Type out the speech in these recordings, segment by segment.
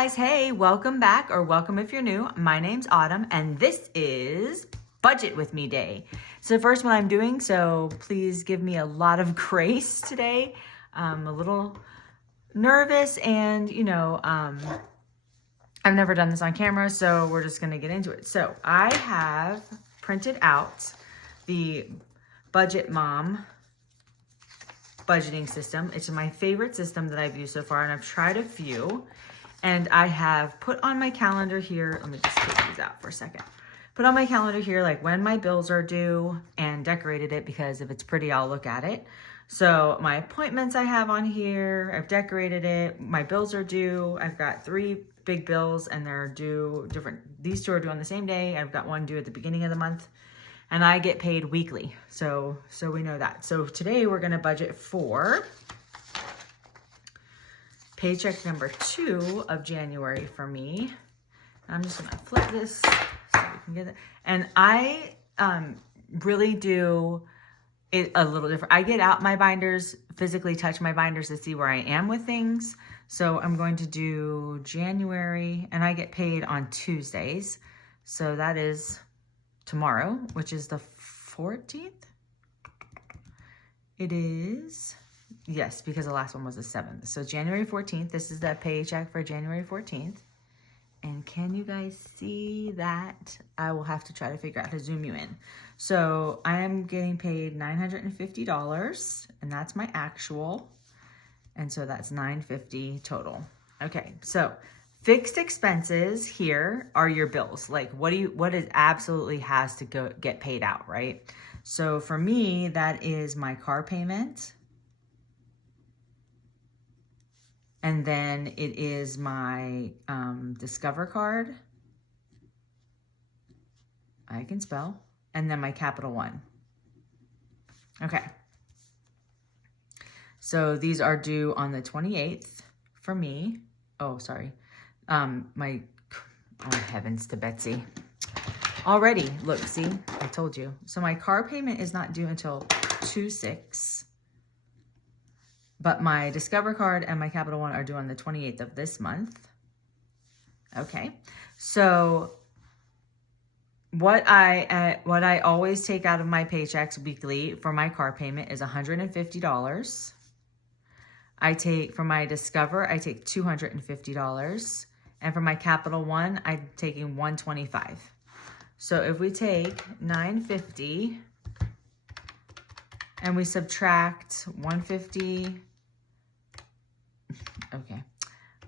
guys, hey, welcome back, or welcome if you're new. My name's Autumn and this is Budget With Me Day. So the first one I'm doing, so please give me a lot of grace today. I'm a little nervous and I've never done this on camera, so we're just gonna get into it. So I have printed out the Budget Mom budgeting system. It's my favorite system that I've used so far, and I've tried a few. And I have put on my calendar here, let me just take these out for a second. Put on my calendar here like when my bills are due and decorated it because if it's pretty, I'll look at it. So my appointments I have on here, I've decorated it. My bills are due. I've got 3 big bills and they're due different. These 2 are due on the same day. I've got one due at the beginning of the month and I get paid weekly. So we know that. So today we're gonna budget for paycheck number 2 of January for me. I'm just gonna flip this so we can get it. And I really do it a little different. I get out my binders, physically touch my binders to see where I am with things. So I'm going to do January, and I get paid on Tuesdays. So that is tomorrow, which is the 14th. It is. Yes, because the last one was the 7th. So January 14th, this is the paycheck for January 14th. And can you guys see that? I will have to try to figure out how to zoom you in. So I am getting paid $950, and that's my actual. And so that's $950 total. Okay, so fixed expenses here are your bills. Like what it absolutely has to get paid out, right? So for me, that is my car payment. And then it is my Discover card. I can spell. And then my Capital One. Okay. So these are due on the 28th for me. Oh, sorry. Oh heavens to Betsy. Already, look, see, I told you. So my car payment is not due until 2/6. But my Discover card and my Capital One are due on the 28th of this month. Okay, so what I always take out of my paychecks weekly for my car payment is $150. I take for my Discover, I take $250, and for my Capital One, I'm taking $125. So if we take $950 and we subtract $150. Okay,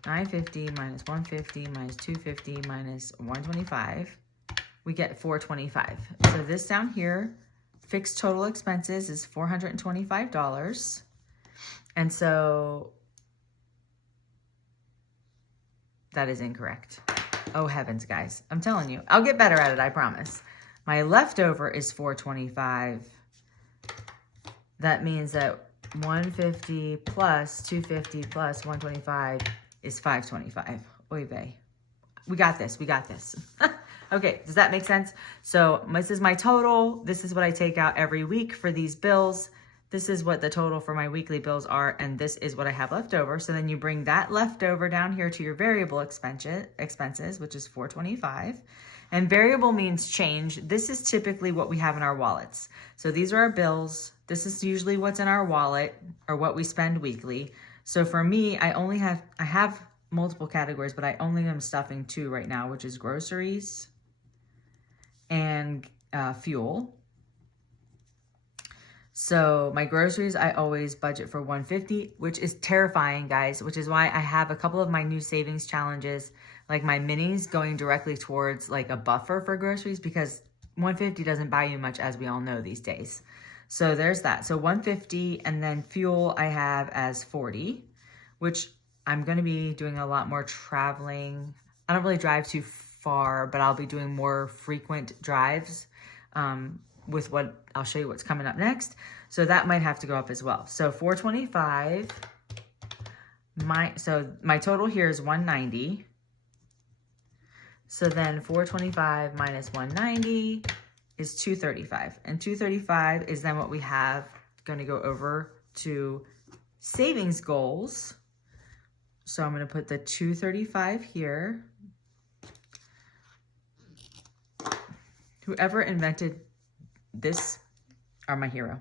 950 minus 150 minus 250 minus 125, we get 425. So this down here, fixed total expenses is $425. And so that is incorrect. Oh heavens, guys. I'm telling you, I'll get better at it, I promise. My leftover is $425. That means that 150 plus 250 plus 125 is 525. Oy vey. We got this. We got this. Okay, does that make sense? So this is my total. This is what I take out every week for these bills. This is what the total for my weekly bills are, and this is what I have left over. So then you bring that leftover down here to your variable expenses, which is $425. And variable means change. This is typically what we have in our wallets. So these are our bills. This is usually what's in our wallet or what we spend weekly. So for me, I have multiple categories, but I only am stuffing 2 right now, which is groceries and fuel. So my groceries, I always budget for $150, which is terrifying, guys, which is why I have a couple of my new savings challenges, like my minis, going directly towards like a buffer for groceries, because $150 doesn't buy you much, as we all know these days. So there's that. So $150, and then fuel I have as $40, which I'm going to be doing a lot more traveling. I don't really drive too far, but I'll be doing more frequent drives with what I'll show you what's coming up next. So that might have to go up as well. So $425. So my total here is $190. So then $425 minus $190 is $235. And $235 is then what we have going to go over to savings goals. So I'm going to put the $2.35 here. Whoever invented this are my hero.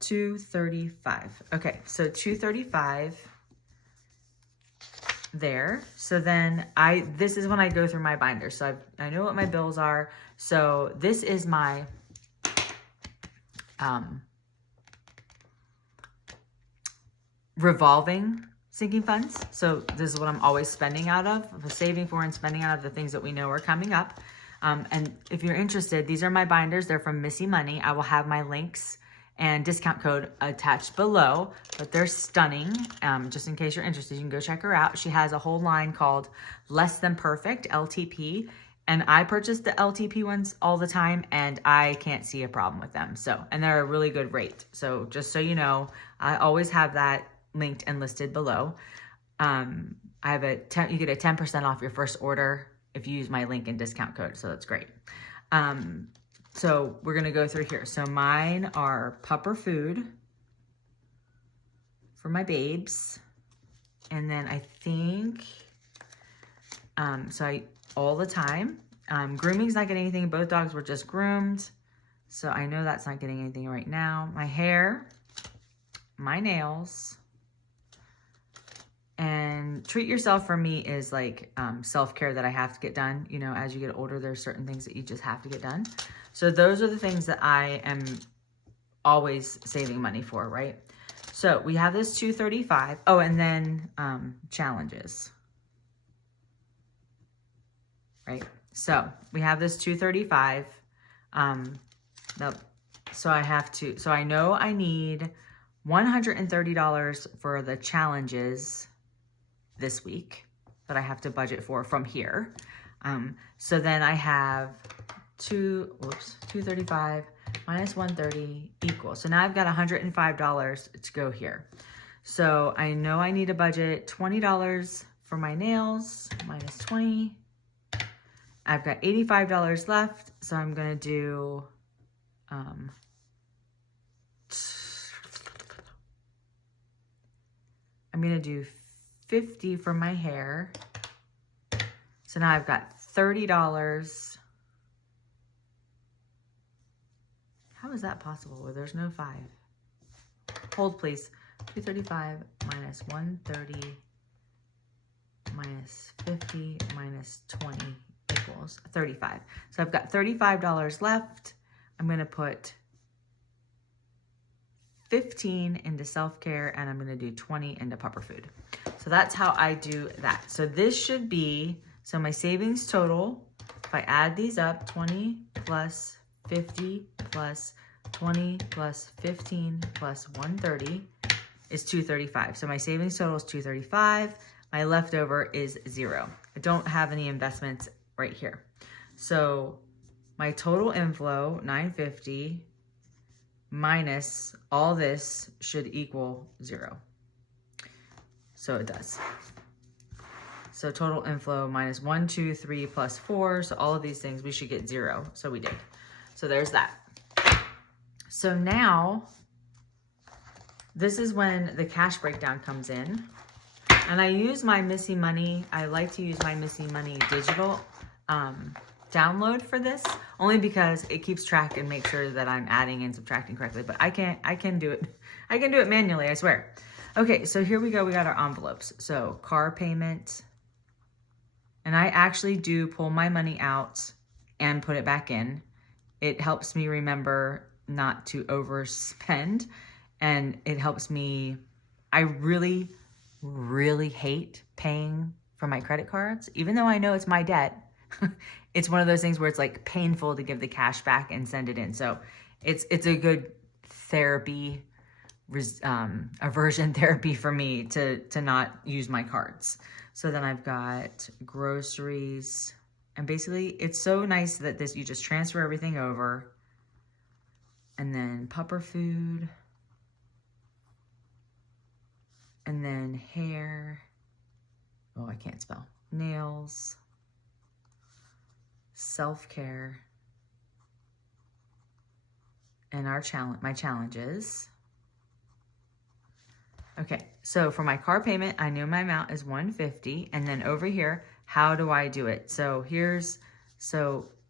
$2.35. Okay, so $2.35 there. So then this is when I go through my binder. So I know what my bills are. So this is my revolving sinking funds. So this is what I'm always spending out of, saving for and spending out of the things that we know are coming up. And if you're interested, these are my binders. They're from Missy Money. I will have my links and discount code attached below, but they're stunning. Just in case you're interested, you can go check her out. She has a whole line called Less Than Perfect, LTP. And I purchase the LTP ones all the time, and I can't see a problem with them. So, and they're a really good rate. So just so you know, I always have that linked and listed below. I have you get a 10% off your first order if you use my link and discount code. So that's great. So we're going to go through here. So mine are Pupper Food for my babes. And then I think, all the time, grooming's not getting anything. Both dogs were just groomed. So I know that's not getting anything right now. My hair, my nails, and treat yourself for me is like self-care that I have to get done. You know, as you get older, there's certain things that you just have to get done. So those are the things that I am always saving money for, right? So we have this $2.35. Oh, and then challenges, right? So we have this $2.35. So I know I need $130 for the challenges this week that I have to budget for from here. So then I have $235 minus 130 equals. So now I've got $105 to go here. So I know I need to budget $20 for my nails, minus 20. I've got $85 left. So I'm going to do, I'm going to do 50 for my hair. So now I've got $30. How is that possible where there's no 5? Hold, please. 235 minus 130 minus 50 minus 20 equals 35. So I've got $35 left. I'm going to put 15 into self-care, and I'm going to do 20 into Pupper Food. So that's how I do that. So this should be, so my savings total, if I add these up, 20 plus 50 plus 20 plus 15 plus 130 is 235. So my savings total is 235. My leftover is 0. I don't have any investments right here. So my total inflow, 950, minus all this should equal 0. So it does. So total inflow minus 1, 2, 3 plus 4. So all of these things, we should get 0. So we did. So there's that. So now, this is when the cash breakdown comes in. And I use my Missy Money. I like to use my Missy Money digital download for this, only because it keeps track and makes sure that I'm adding and subtracting correctly. But I can do it. I can do it manually, I swear. Okay, so here we go. We got our envelopes. So car payment. And I actually do pull my money out and put it back in. It helps me remember not to overspend. And it helps me, I really, really hate paying for my credit cards. Even though I know it's my debt, it's one of those things where it's like painful to give the cash back and send it in. So it's a good therapy, aversion therapy for me to not use my cards. So then I've got groceries, and basically it's so nice that you just transfer everything over. And then Pupper Food, and then hair. Oh, I can't spell. Nails, self-care, and my challenges. Okay, so for my car payment, I know my amount is $150. And then over here, how do I do it? So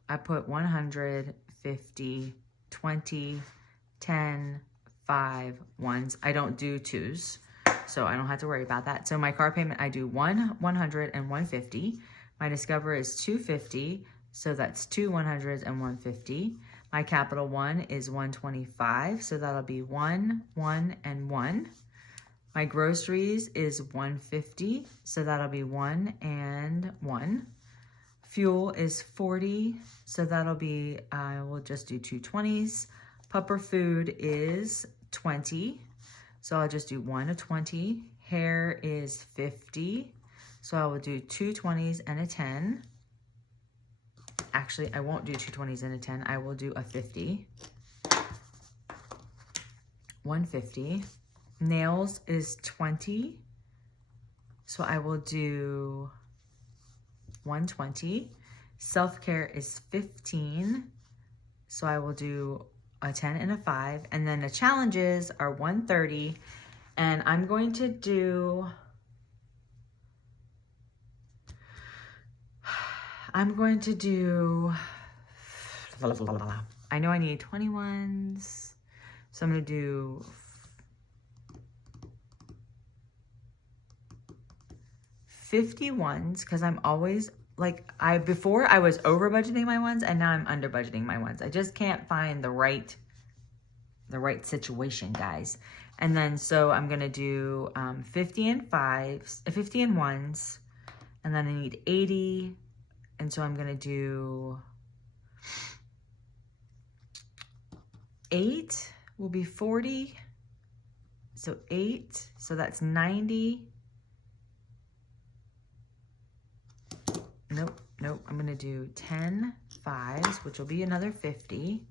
I put 100, 50, 20, 10, 5, ones. I don't do twos, so I don't have to worry about that. So my car payment, I do 100 and 150. My Discover is 250, so that's 2 100s and 150. My Capital One is 125, so that'll be 1, 1, and 1. My groceries is 150, so that'll be 1 and 1. Fuel is 40, so that'll be, we'll just do 2 20s. Pupper Food is 20, so I'll just do 1 of 20. Hair is 50, so I will do 2 20s and a 10. Actually, I won't do 2 20s and a 10. I will do a 50. 150. Nails is 20, so I will do 120. Self-care is 15, so I will do a 10 and a 5. And then the challenges are 130, and I'm going to do, I know I need 21s, so I'm going to do 51s, because I'm always like, before I was over budgeting my ones, and now I'm under budgeting my ones. I just can't find the right situation, guys. And then so I'm gonna do 50 and 5s, 50 and 1s, and then I need 80, and so I'm gonna do 8 will be 40, so 8, so that's 90. Nope, I'm gonna do 10 5s, which will be another 50,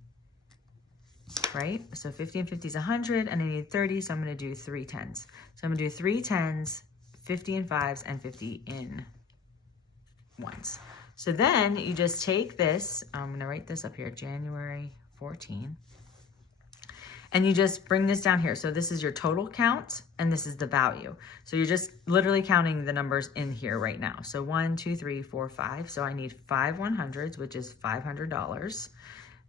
right? So 50 and 50 is 100, and I need 30, so I'm gonna do 3 10s. So I'm gonna do 3 10s, 50 in 5s, and 50 in 1s. So then you just take this, I'm gonna write this up here, January 14, and you just bring this down here. So this is your total count, and this is the value. So you're just literally counting the numbers in here right now. So 1, 2, 3, 4, 5. So I need 5 100s, which is $500.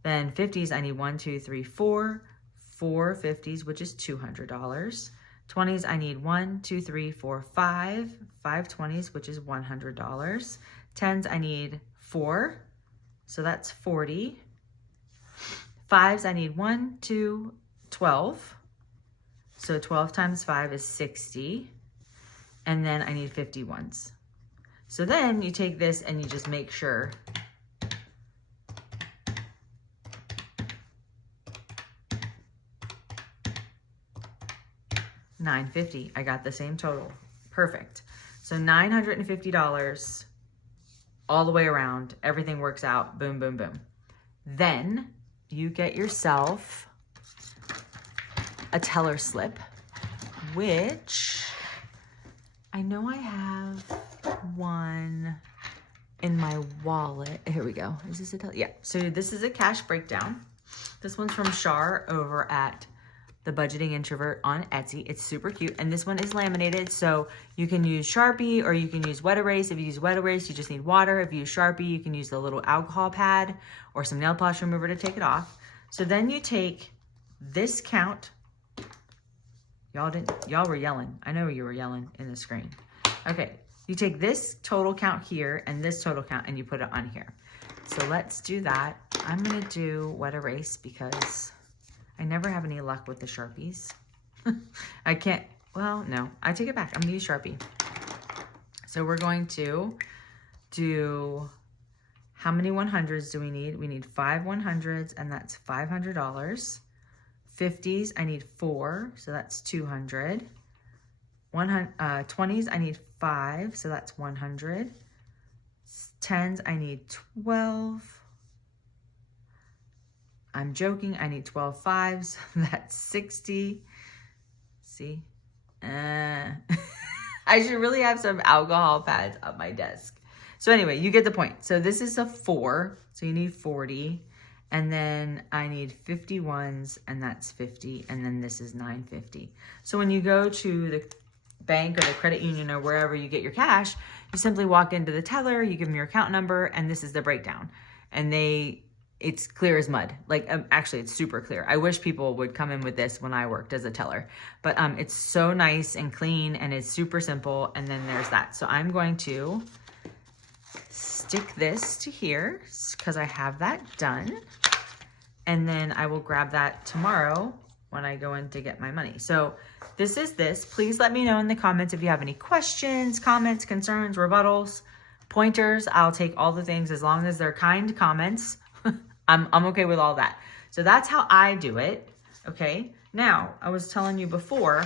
Then 50s, I need 1, 2, 3, 4. 4 50s, which is $200. 20s, I need 1, 2, 3, 4, 5. 5 20s, which is $100. 10s, I need 4. So that's 40. 5s, I need 1, 2, 12. So 12 times 5 is 60. And then I need 51s. So then you take this and you just make sure $950. I got the same total. Perfect. So $950 all the way around. Everything works out. Boom, boom, boom. Then you get yourself a teller slip, which I know I have one in my wallet. Here we go. Is this a teller? Yeah. So this is a cash breakdown. This one's from Shar over at The Budgeting Introvert on Etsy. It's super cute. And this one is laminated, so you can use Sharpie or you can use wet erase. If you use wet erase, you just need water. If you use Sharpie, you can use the little alcohol pad or some nail polish remover to take it off. So then you take this count. Y'all were yelling. I know you were yelling in the screen. Okay, you take this total count here and this total count and you put it on here. So let's do that. I'm gonna do wet erase because I never have any luck with the Sharpies. I can't, well, no, I take it back. I'm gonna use Sharpie. So we're going to do, how many 100s do we need? We need 5 100s, and that's $500. 50s, I need 4, so that's 200. 20s, I need 5, so that's 100. 10s, I need 12. I'm joking, I need 12 5s, that's 60. See? I should really have some alcohol pads up my desk. So anyway, you get the point. So this is a 4, so you need 40. And then I need 51s, and that's 50. And then this is 950. So when you go to the bank or the credit union or wherever you get your cash, you simply walk into the teller, you give them your account number, and this is the breakdown. And it's clear as mud. Like, actually, it's super clear. I wish people would come in with this when I worked as a teller. But it's so nice and clean, and it's super simple. And then there's that. So I'm going to stick this to here because I have that done. And then I will grab that tomorrow when I go in to get my money. So this is this. Please let me know in the comments if you have any questions, comments, concerns, rebuttals, pointers. I'll take all the things as long as they're kind comments. I'm okay with all that. So that's how I do it. Okay. Now, I was telling you before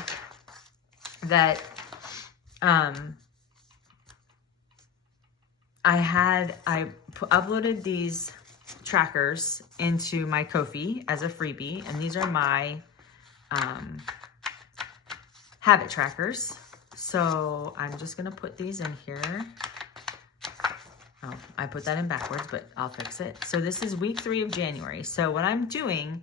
that I uploaded these trackers into my Ko-fi as a freebie, and these are my habit trackers. So I'm just gonna put these in here. Oh, I put that in backwards, but I'll fix it. So this is week 3 of January. So what I'm doing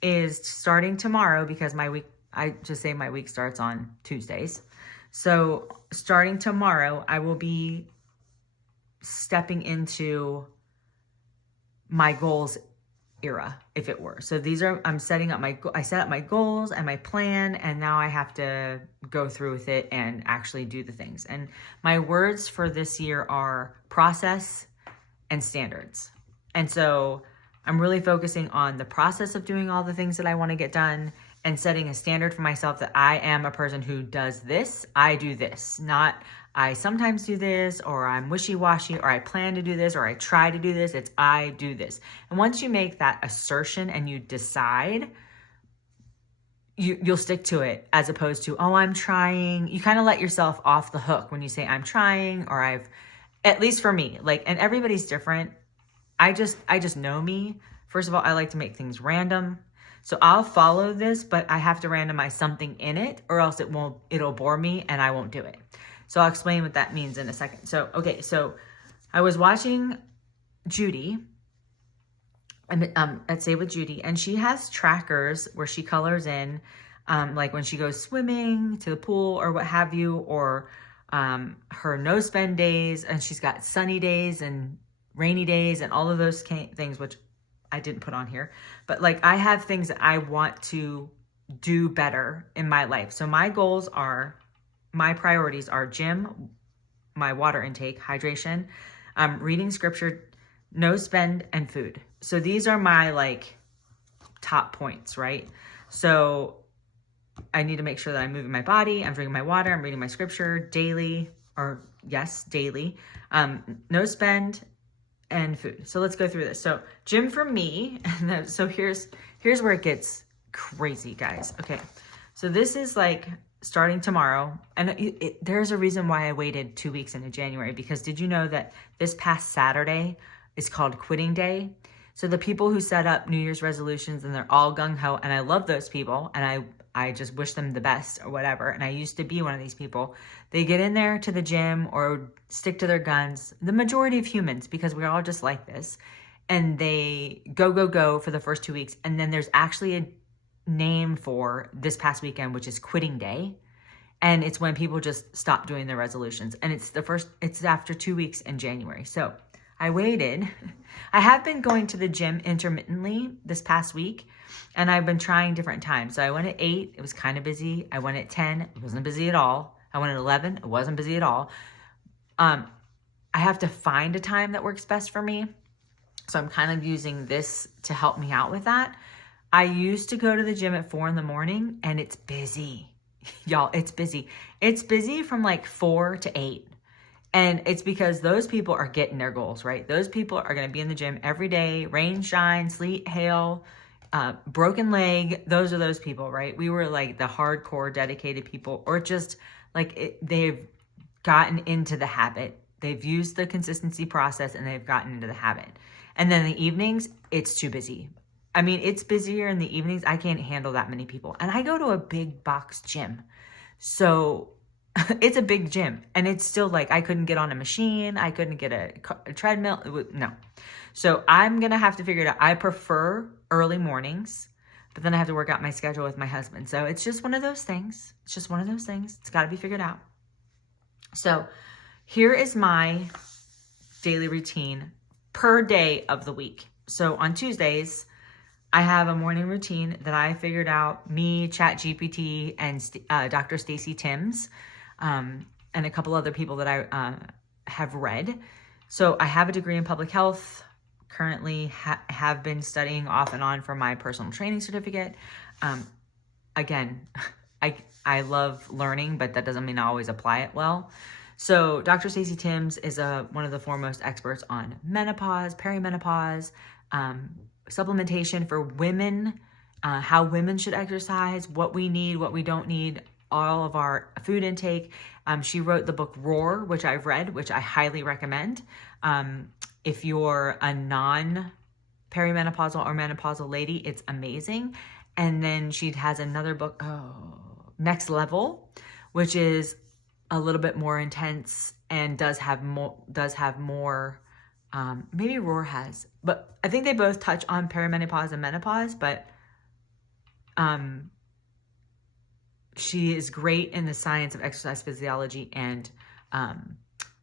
is starting tomorrow, because my week, I just say my week starts on Tuesdays. So starting tomorrow, I will be stepping into my goals era, if it were. So these are, I'm setting up I set up my goals and my plan, and now I have to go through with it and actually do the things. And my words for this year are process and standards. And so I'm really focusing on the process of doing all the things that I want to get done, and setting a standard for myself that I am a person who does this, I do this, not I sometimes do this, or I'm wishy-washy, or I plan to do this, or I try to do this. It's I do this. And once you make that assertion and you decide, you'll stick to it, as opposed to, oh, I'm trying. You kind of let yourself off the hook when you say I'm trying, or at least for me, like, and everybody's different. I just know me. First of all, I like to make things random. So I'll follow this, but I have to randomize something in it, or else it'll bore me and I won't do it. So I'll explain what that means in a second. So, okay, so I was watching Judy at Save with Judy, and she has trackers where she colors in, like when she goes swimming to the pool or what have you, or her no spend days, and she's got sunny days and rainy days and all of those things, which I didn't put on here. But like, I have things that I want to do better in my life. So my priorities are gym, my water intake, hydration, reading scripture, no spend, and food. So these are my like top points, right? So I need to make sure that I'm moving my body, I'm drinking my water, I'm reading my scripture daily, no spend, and food. So let's go through this. So gym for me, so here's where it gets crazy, guys. Okay, so this is like starting tomorrow, and there's a reason why I waited 2 weeks into January, because did you know that this past Saturday is called quitting day? So the people who set up New Year's resolutions and they're all gung-ho, and I love those people, and I just wish them the best or whatever, and I used to be one of these people. They get in there to the gym or stick to their guns, the majority of humans, because we're all just like this, and they go for the first 2 weeks, and then there's actually a name for this past weekend, which is quitting day. And it's when people just stop doing their resolutions. And it's after 2 weeks in January. So I waited. I have been going to the gym intermittently this past week, and I've been trying different times. So I went at 8, it was kind of busy. I went at 10, it wasn't busy at all. I went at 11, it wasn't busy at all. I have to find a time that works best for me. So I'm kind of using this to help me out with that. I used to go to the gym at 4 in the morning, and it's busy. Y'all, it's busy. It's busy from like 4 to 8. And it's because those people are getting their goals, right? Those people are going to be in the gym every day, rain, shine, sleet, hail, broken leg. Those are those people, right? We were like the hardcore dedicated people, or just like they've gotten into the habit. They've used the consistency process and they've gotten into the habit. And then the evenings, it's too busy. I mean, it's busier in the evenings. I can't handle that many people. And I go to a big box gym. So It's a big gym, and it's still like I couldn't get on a machine. I couldn't get a treadmill. No. So I'm going to have to figure it out. I prefer early mornings, but then I have to work out my schedule with my husband. So it's just one of those things. It's just one of those things. It's got to be figured out. So here is my daily routine per day of the week. So on Tuesdays, I have a morning routine that I figured out, me, ChatGPT, and Dr. Stacy Timms, and a couple other people that I have read. So I have a degree in public health, currently have been studying off and on for my personal training certificate. Again, I love learning, but that doesn't mean I always apply it well. So Dr. Stacy Timms is one of the foremost experts on menopause, perimenopause, supplementation for women, how women should exercise, what we need, what we don't need, all of our food intake. She wrote the book Roar, which I've read, which I highly recommend. If you're a non-perimenopausal or menopausal lady, it's amazing. And then she has another book, Next Level, which is a little bit more intense and does have more, maybe Roar has, but I think they both touch on perimenopause and menopause, but she is great in the science of exercise physiology and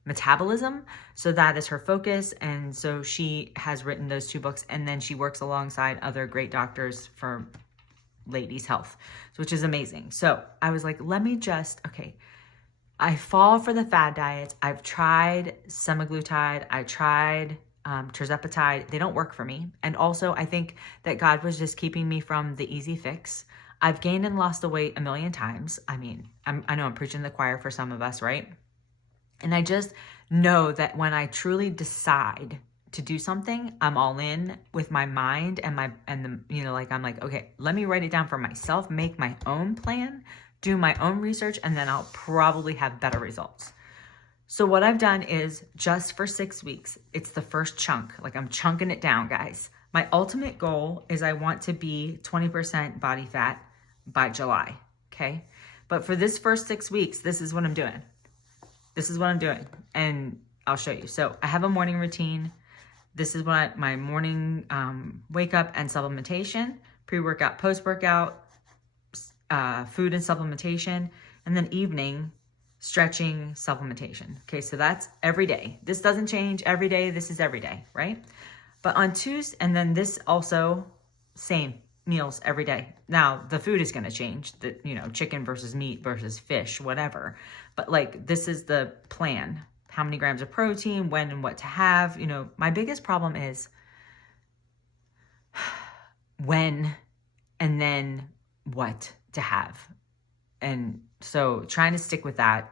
metabolism. So that is her focus. And so she has written those two books, and then she works alongside other great doctors for ladies' health, which is amazing. So I was like, I fall for the fad diets. I've tried semaglutide. I tried tirzepatide. They don't work for me. And also I think that God was just keeping me from the easy fix. I've gained and lost the weight a million times. I mean, I know I'm preaching to the choir for some of us, right? And I just know that when I truly decide to do something, I'm all in with my mind I'm like, okay, let me write it down for myself, make my own plan, do my own research, and then I'll probably have better results. So what I've done is just for 6 weeks, it's the first chunk, like I'm chunking it down, guys. My ultimate goal is I want to be 20% body fat by July, okay? But for this first 6 weeks, this is what I'm doing. And I'll show you. So I have a morning routine. This is what my morning wake up and supplementation, pre-workout, post-workout, food and supplementation, and then evening stretching, supplementation. Okay, so that's every day. This doesn't change every day. This is every day, right? But on Tuesday, and then this also, same meals every day. Now, the food is going to change, chicken versus meat versus fish, whatever. But like, this is the plan. How many grams of protein, when and what to have. My biggest problem is when and then what to have. And so trying to stick with that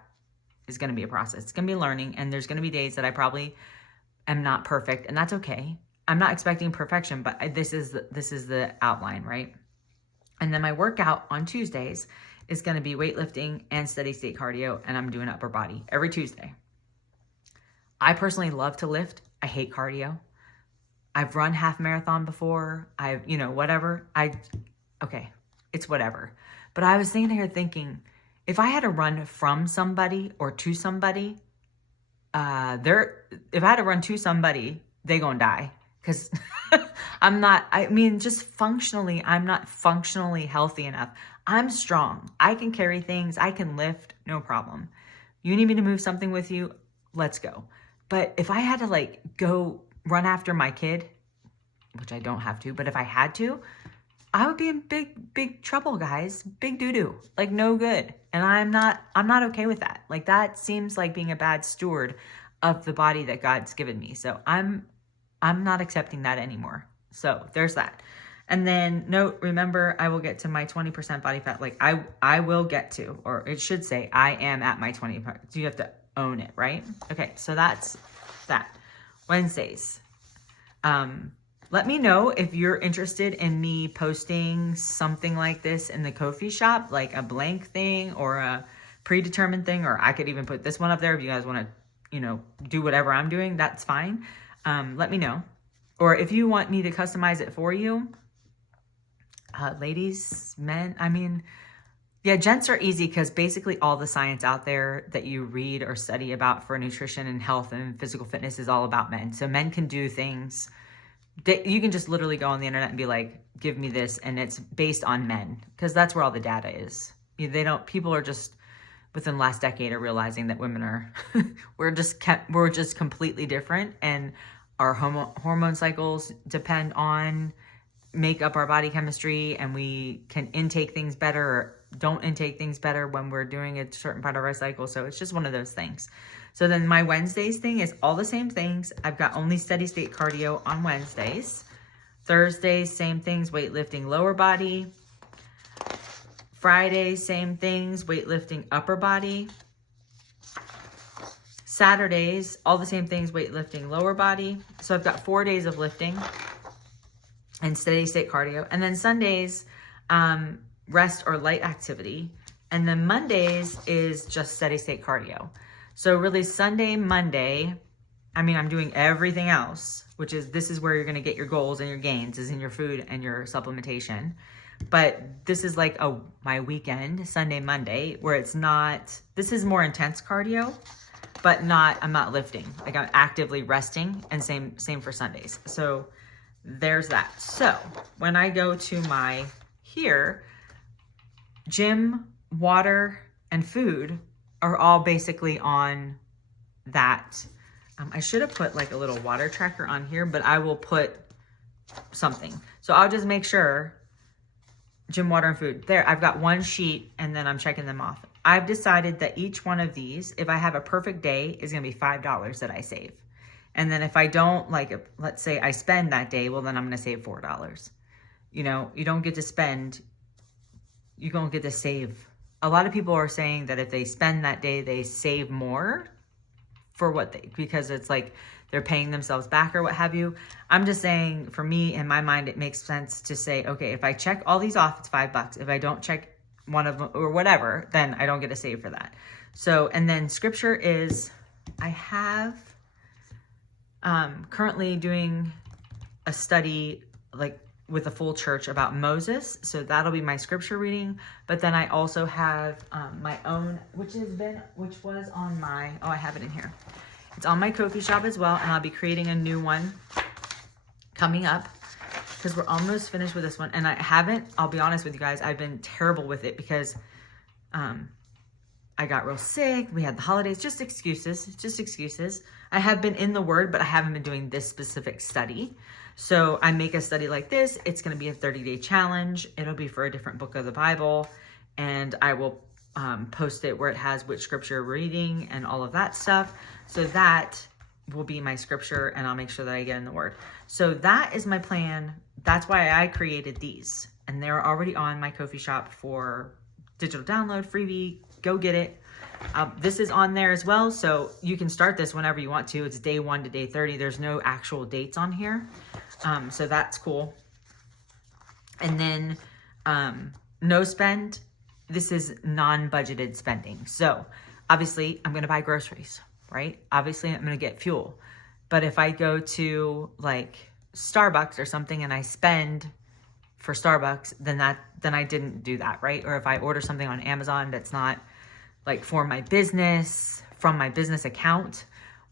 is going to be a process. It's going to be learning, and there's going to be days that I probably am not perfect, and that's okay. I'm not expecting perfection, but this is the outline, right? And then my workout on Tuesdays is going to be weightlifting and steady state cardio, and I'm doing upper body every Tuesday. I personally love to lift. I hate cardio. I've run half marathon before. Whatever. It's whatever. But I was sitting here thinking, if I had to run from somebody or to somebody, if I had to run to somebody, they gonna die. Because just functionally, I'm not functionally healthy enough. I'm strong. I can carry things. I can lift, no problem. You need me to move something with you? Let's go. But if I had to go run after my kid, which I don't have to, but if I had to, I would be in big, big trouble, guys. Big doo-doo. No good. And I'm not okay with that. That seems like being a bad steward of the body that God's given me. So I'm not accepting that anymore. So there's that. And then remember, I will get to my 20% body fat. I will get to, or it should say, I am at my 20%. So you have to own it, right? Okay. So that's that. Wednesdays. Let me know if you're interested in me posting something like this in the Ko-fi shop, like a blank thing or a predetermined thing, or I could even put this one up there if you guys want to, do whatever I'm doing, that's fine. Let me know. Or if you want me to customize it for you, ladies, men, Yeah, gents are easy because basically all the science out there that you read or study about for nutrition and health and physical fitness is all about men. So men can do things that you can just literally go on the internet and be like, give me this. And it's based on men because that's where all the data is. People are just within the last decade are realizing that women are, we're just completely different. And our hormone cycles depend on make up our body chemistry, and we can intake things better or don't intake things better when we're doing a certain part of our cycle. So it's just one of those things. So then my Wednesdays thing is all the same things. I've got only steady state cardio on Wednesdays. Thursdays, same things, weightlifting lower body. Fridays, same things, weightlifting upper body. Saturdays, all the same things, weightlifting lower body. So I've got 4 days of lifting and steady state cardio. And then Sundays, rest or light activity. And then Mondays is just steady state cardio. So really Sunday, Monday, I'm doing everything else, which is, this is where you're going to get your goals and your gains, is in your food and your supplementation. But this is like my weekend, Sunday, Monday, where it's not, this is more intense cardio, but I'm not lifting. Like I'm actively resting, and same for Sundays. So there's that. So when I go to my gym, water, and food are all basically on that. I should have put like a little water tracker on here, but I will put something. So I'll just make sure gym, water, and food. There, I've got one sheet, and then I'm checking them off. I've decided that each one of these, if I have a perfect day, is going to be $5 that I save. And then if I don't, like, let's say I spend that day, well, then I'm going to save $4. You don't get to spend, you don't get to save. A lot of people are saying that if they spend that day, they save more because it's like they're paying themselves back or what have you. I'm just saying, for me, in my mind, it makes sense to say, okay, if I check all these off, it's $5. If I don't check one of them or whatever, then I don't get to save for that. So, and then scripture is, I have currently doing a study like with a full church about Moses. So that'll be my scripture reading. But then I also have my own, which was on my, I have it in here. It's on my Ko-fi shop as well. And I'll be creating a new one coming up because we're almost finished with this one. And I'll be honest with you guys, I've been terrible with it because I got real sick. We had the holidays, just excuses. I have been in the Word, but I haven't been doing this specific study. So I make a study like this. It's going to be a 30-day challenge. It'll be for a different book of the Bible. And I will post it where it has which scripture reading and all of that stuff. So that will be my scripture, and I'll make sure that I get in the Word. So that is my plan. That's why I created these. And they're already on my Ko-fi shop for digital download, freebie. Go get it. This is on there as well, so you can start this whenever you want to. It's day 1 to day 30. There's no actual dates on here, so that's cool. And then no spend. This is non-budgeted spending. So obviously I'm going to buy groceries, right? Obviously I'm going to get fuel. But if I go to like Starbucks or something and I spend for Starbucks, then I didn't do that, right? Or if I order something on Amazon that's not like for my business, from my business account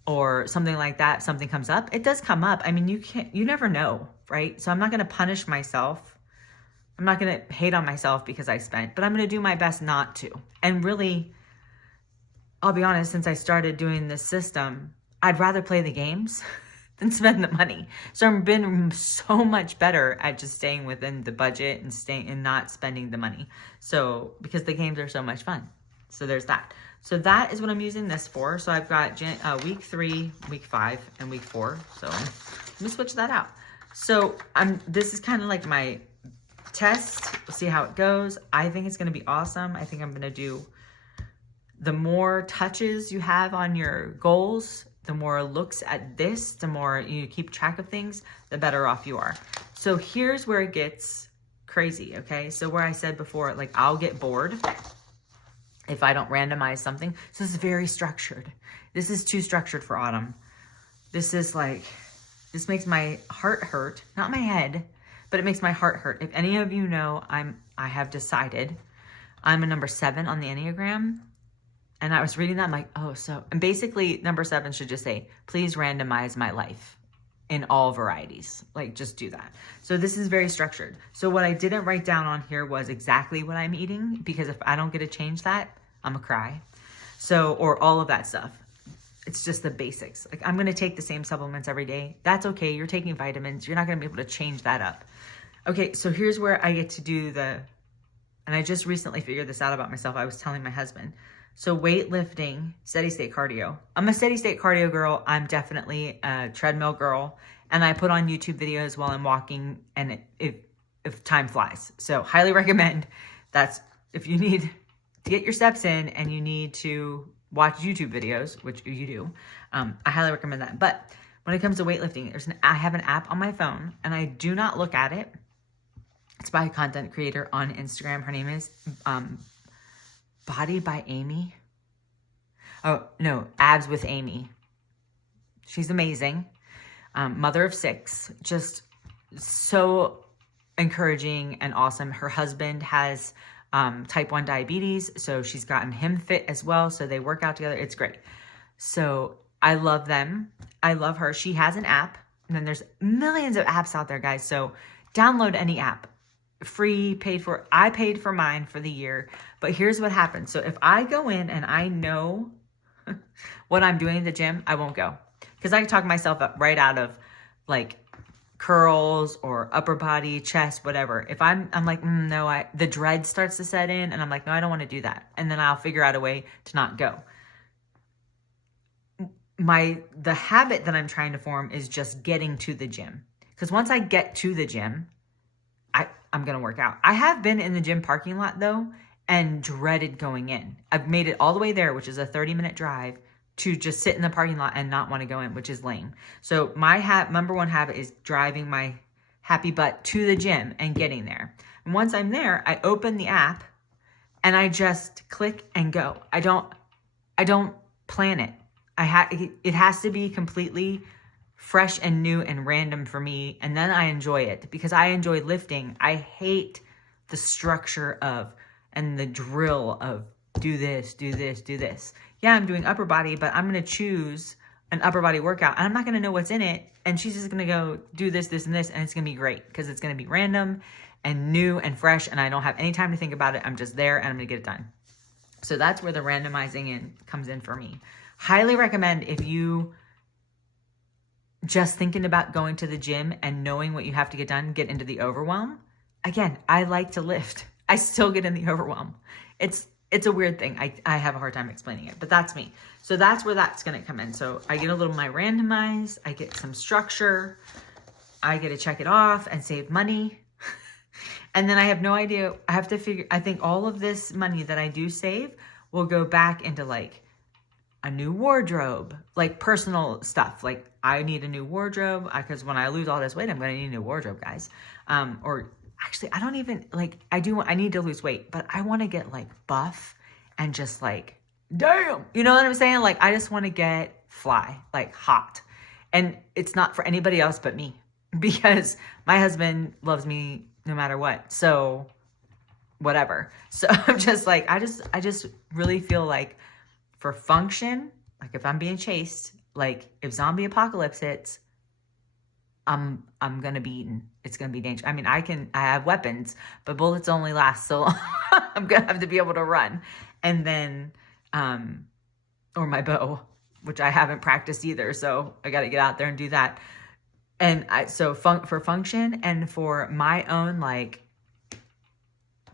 or something like that, something comes up, it does come up. You never know, right? So I'm not going to punish myself. I'm not going to hate on myself because I spent, but I'm going to do my best not to. And really, I'll be honest, since I started doing this system, I'd rather play the games than spend the money. So I've been so much better at just staying within the budget and not spending the money. So because the games are so much fun. So there's that. So that is what I'm using this for. So I've got week 3, week 5, and week 4. So let me switch that out. So this is kind of like my test. We'll see how it goes. I think it's going to be awesome. I think I'm going to do, the more touches you have on your goals, the more looks at this, the more you keep track of things, the better off you are. So here's where it gets crazy, okay? So where I said before, like I'll get bored if I don't randomize something. So this is very structured. This is too structured for Autumn. This makes my heart hurt, not my head, but it makes my heart hurt. If any of you know, I have decided I'm a number 7 on the Enneagram. And I was reading that, I'm like, oh, so, and basically number 7 should just say, please randomize my life in all varieties. Like, just do that. So this is very structured. So what I didn't write down on here was exactly what I'm eating, because if I don't get to change that, I'm gonna cry. So, or all of that stuff. It's just the basics. Like, I'm gonna take the same supplements every day. That's okay. You're taking vitamins. You're not gonna be able to change that up. Okay, so here's where I get to do and I just recently figured this out about myself. I was telling my husband. So weightlifting, steady state cardio. I'm a steady state cardio girl. I'm definitely a treadmill girl. And I put on YouTube videos while I'm walking, and if time flies. So highly recommend. That's if you need to get your steps in and you need to watch YouTube videos, which you do. I highly recommend that. But when it comes to weightlifting, I have an app on my phone, and I do not look at it. It's by a content creator on Instagram. Her name is Body by Amy. Oh, no, Abs with Amy. She's amazing. Mother of 6. Just so encouraging and awesome. Her husband has type 1 diabetes, so she's gotten him fit as well. So they work out together. It's great. So I love them. I love her. She has an app. And then there's millions of apps out there, guys. So download any app. Free, paid for. I paid for mine for the year. But here's what happens. So if I go in and I know what I'm doing at the gym, I won't go. Because I can talk myself up right out of like curls or upper body, chest, whatever. If I'm like, no, the dread starts to set in, and I'm like, no, I don't want to do that. And then I'll figure out a way to not go. The habit that I'm trying to form is just getting to the gym. Because once I get to the gym, I'm going to work out. I have been in the gym parking lot though, and dreaded going in. I've made it all the way there, which is a 30-minute drive, to just sit in the parking lot and not want to go in, which is lame. So my number one habit is driving my happy butt to the gym and getting there. And once I'm there, I open the app and I just click and go. I don't plan it. It has to be completely fresh and new and random for me, and then I enjoy it because I enjoy lifting. I hate the structure and the drill of do this, do this, do this. Yeah, I'm doing upper body, but I'm going to choose an upper body workout, and I'm not going to know what's in it, and she's just going to go do this, this, and this, and it's going to be great because it's going to be random and new and fresh, and I don't have any time to think about it. I'm just there, and I'm going to get it done. So that's where the randomizing comes in for me. Highly recommend if you just thinking about going to the gym and knowing what you have to get done, get into the overwhelm. Again, I like to lift. I still get in the overwhelm. It's a weird thing. I have a hard time explaining it, but that's me. So that's where that's going to come in. So I get a little my randomized, I get some structure, I get to check it off and save money. And then I have no idea. I have to figure, I think all of this money that I do save will go back into like a new wardrobe, like personal stuff. Like I need a new wardrobe because when I lose all this weight, I'm going to need a new wardrobe, guys. Or actually, I don't even like, I need to lose weight, but I want to get like buff and just like, damn, you know what I'm saying? Like, I just want to get fly, like hot. And it's not for anybody else but me because my husband loves me no matter what. So whatever. So I'm just like, I just really feel like for function, like if I'm being chased, like if zombie apocalypse hits, I'm going to be eaten. It's going to be dangerous. I mean, I have weapons, but bullets only last so long. I'm going to have to be able to run. And then, or my bow, which I haven't practiced either. So I got to get out there and do that. And for function and for my own like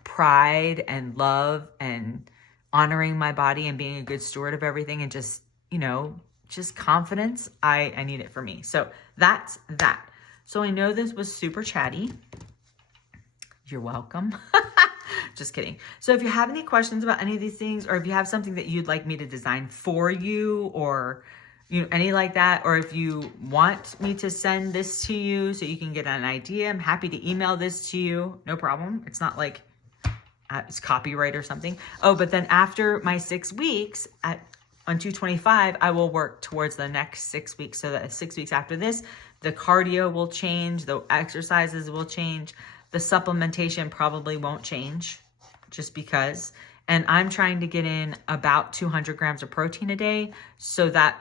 pride and love and honoring my body and being a good steward of everything and just, just confidence, I need it for me. So that's that. So I know this was super chatty. You're welcome. Just kidding. So if you have any questions about any of these things, or if you have something that you'd like me to design for you, or any like that, or if you want me to send this to you so you can get an idea, I'm happy to email this to you. No problem. It's not like it's copyright or something. Oh, but then after my 6 weeks on 225, I will work towards the next 6 weeks. So that 6 weeks after this, the cardio will change, the exercises will change, the supplementation probably won't change. just because. And I'm trying to get in about 200 grams of protein a day so that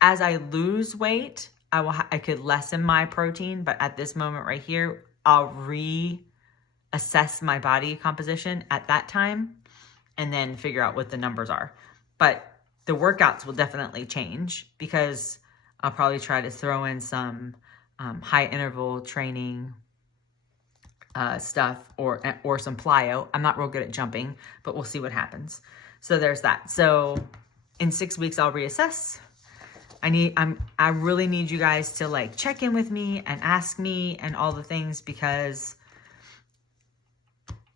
as I lose weight, I could lessen my protein. But at this moment right here, I'll reassess my body composition at that time and then figure out what the numbers are. But the workouts will definitely change because I'll probably try to throw in some high interval training stuff or some plyo. I'm not real good at jumping, but we'll see what happens. So there's that. So in 6 weeks, I'll reassess. I really need you guys to like check in with me and ask me and all the things, because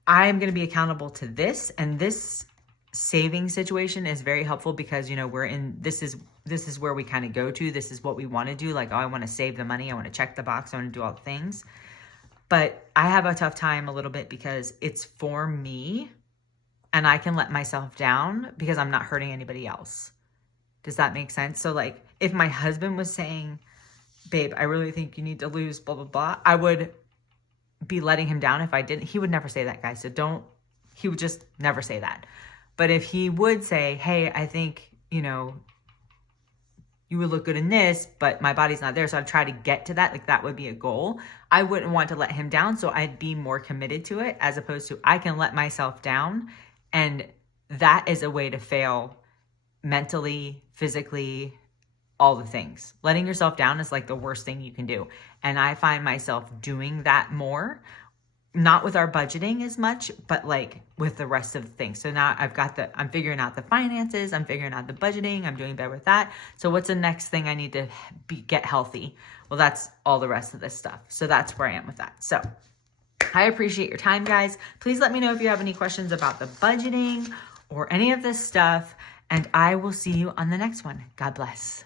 I'm going to be accountable to this, and this saving situation is very helpful because, you know, this is where we kind of go to. This is what we want to do. Like, oh, I want to save the money. I want to check the box. I want to do all the things. But I have a tough time a little bit because it's for me and I can let myself down because I'm not hurting anybody else. Does that make sense? So like if my husband was saying, babe, I really think you need to lose blah, blah, blah, I would be letting him down if I didn't. He would never say that, guys. So he would just never say that. But if he would say, hey, I think, you know, you would look good in this, but my body's not there, so I'd try to get to that. Like, that would be a goal. I wouldn't want to let him down, so I'd be more committed to it, as opposed to I can let myself down, and that is a way to fail mentally, physically, all the things. Letting yourself down is like the worst thing you can do. And I find myself doing that more, not with our budgeting as much, but like with the rest of the things. So now I'm figuring out the finances, I'm figuring out the budgeting, I'm doing better with that. So what's the next thing I need to get healthy? Well, that's all the rest of this stuff. So that's where I am with that. So I appreciate your time, guys. Please let me know if you have any questions about the budgeting or any of this stuff, and I will see you on the next one. God bless.